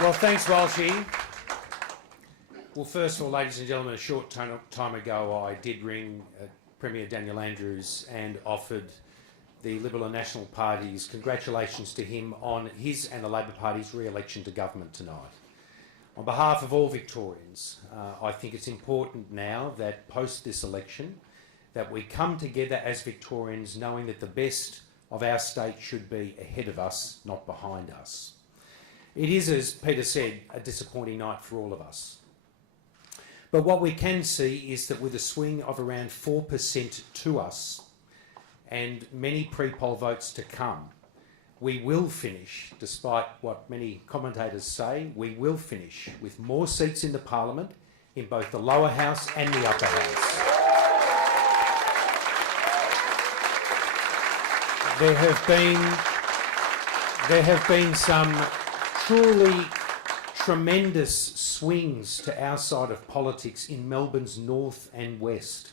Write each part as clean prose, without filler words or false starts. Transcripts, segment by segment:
Well, thanks, Walshy. Well, first of all, ladies and gentlemen, a short time ago I did ring Premier Daniel Andrews and offered the Liberal and National Parties congratulations to him on his and the Labor Party's re-election to government tonight. On behalf of all Victorians, I think it's important now that post this election that we come together as Victorians knowing that the best of our state should be ahead of us, not behind us. It is, as Peter said, a disappointing night for all of us. But what we can see is that with a swing of around 4% to us and many pre-poll votes to come, we will finish, despite what many commentators say, we will finish with more seats in the Parliament in both the lower house and the upper house. There have been some truly tremendous swings to our side of politics in Melbourne's north and west.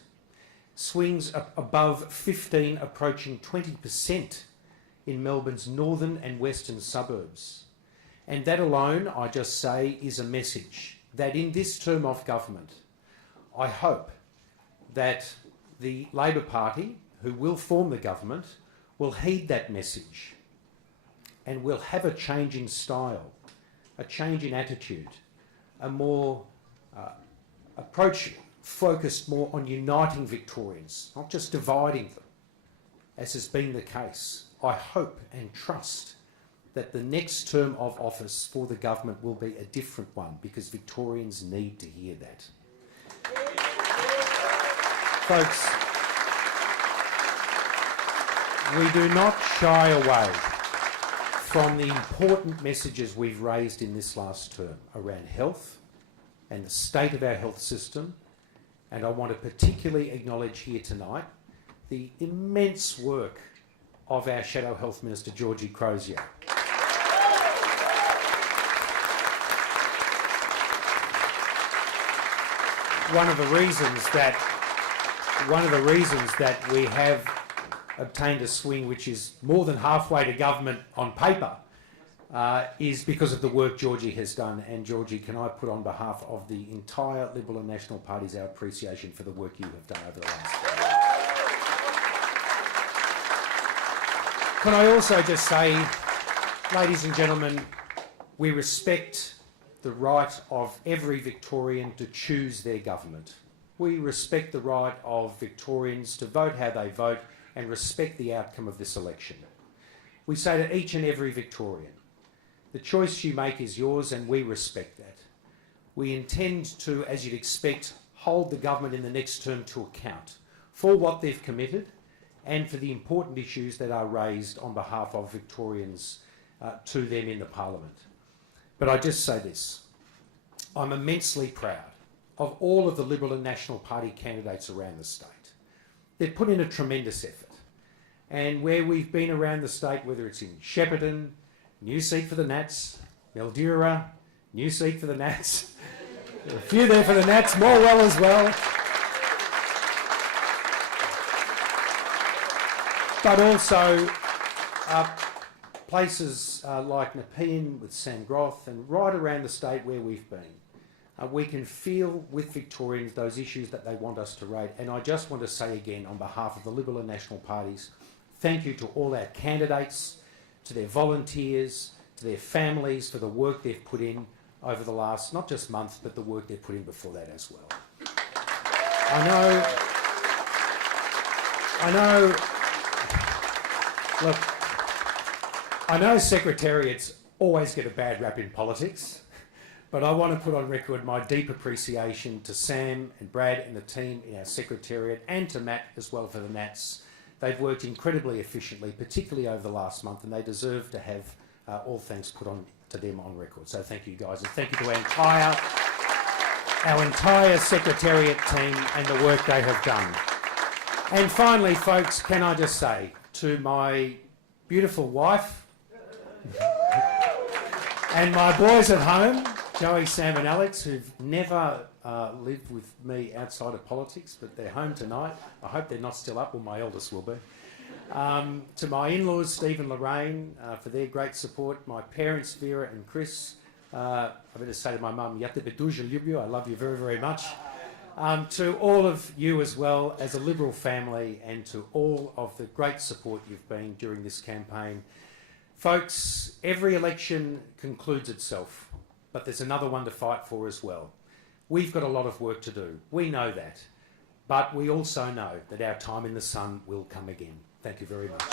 Swings above 15, approaching 20% in Melbourne's northern and western suburbs. And that alone, I just say, is a message that in this term of government, I hope that the Labor Party, who will form the government, will heed that message and will have a change in style, a change in attitude, a more approach focused more on uniting Victorians, not just dividing them, as has been the case. I hope and trust that the next term of office for the government will be a different one, because Victorians need to hear that. Folks, we do not shy away from the important messages we've raised in this last term around health and the state of our health system. And I want to particularly acknowledge here tonight the immense work of our Shadow Health Minister, Georgie Crozier. One of the reasons that we have obtained a swing which is more than halfway to government on paper is because of the work Georgie has done. And Georgie, can I put on behalf of the entire Liberal and National Parties our appreciation for the work you have done over the last 4 years. Can I also just say, ladies and gentlemen, we respect the right of every Victorian to choose their government. We respect the right of Victorians to vote how they vote and respect the outcome of this election. We say to each and every Victorian, the choice you make is yours, and we respect that. We intend to, as you'd expect, hold the government in the next term to account for what they've committed and for the important issues that are raised on behalf of Victorians to them in the Parliament. But I just say this, I'm immensely proud of all of the Liberal and National Party candidates around the state. They've put in a tremendous effort. And where we've been around the state, whether it's in Shepparton, new seat for the Nats, Mildura, new seat for the Nats, a few there for the Nats, Morwell as well. But also places like Nepean with Sam Groth, and right around the state where we've been. We can feel with Victorians those issues that they want us to raise. And I just want to say again, on behalf of the Liberal and National Parties, thank you to all our candidates, to their volunteers, to their families for the work they've put in over the last, not just month, but the work they've put in before that as well. I know secretariats always get a bad rap in politics, but I want to put on record my deep appreciation to Sam and Brad and the team in our secretariat, and to Matt as well for the Nats. They've worked incredibly efficiently, particularly over the last month, and they deserve to have all thanks put on to them on record. So thank you guys, and thank you to our entire secretariat team and the work they have done. And finally, folks, can I just say to my beautiful wife and my boys at home, Joey, Sam and Alex, who've never lived with me outside of politics, but they're home tonight. I hope they're not still up, or my eldest will be. To my in-laws, Steve and Lorraine, for their great support, my parents, Vera and Chris, I better say to my mum, "Я тебя дуже люблю." I love you very, very much. To all of you as well as a Liberal family, and to all of the great support you've been during this campaign. Folks, every election concludes itself, but there's another one to fight for as well. We've got a lot of work to do. We know that. But we also know that our time in the sun will come again. Thank you very much.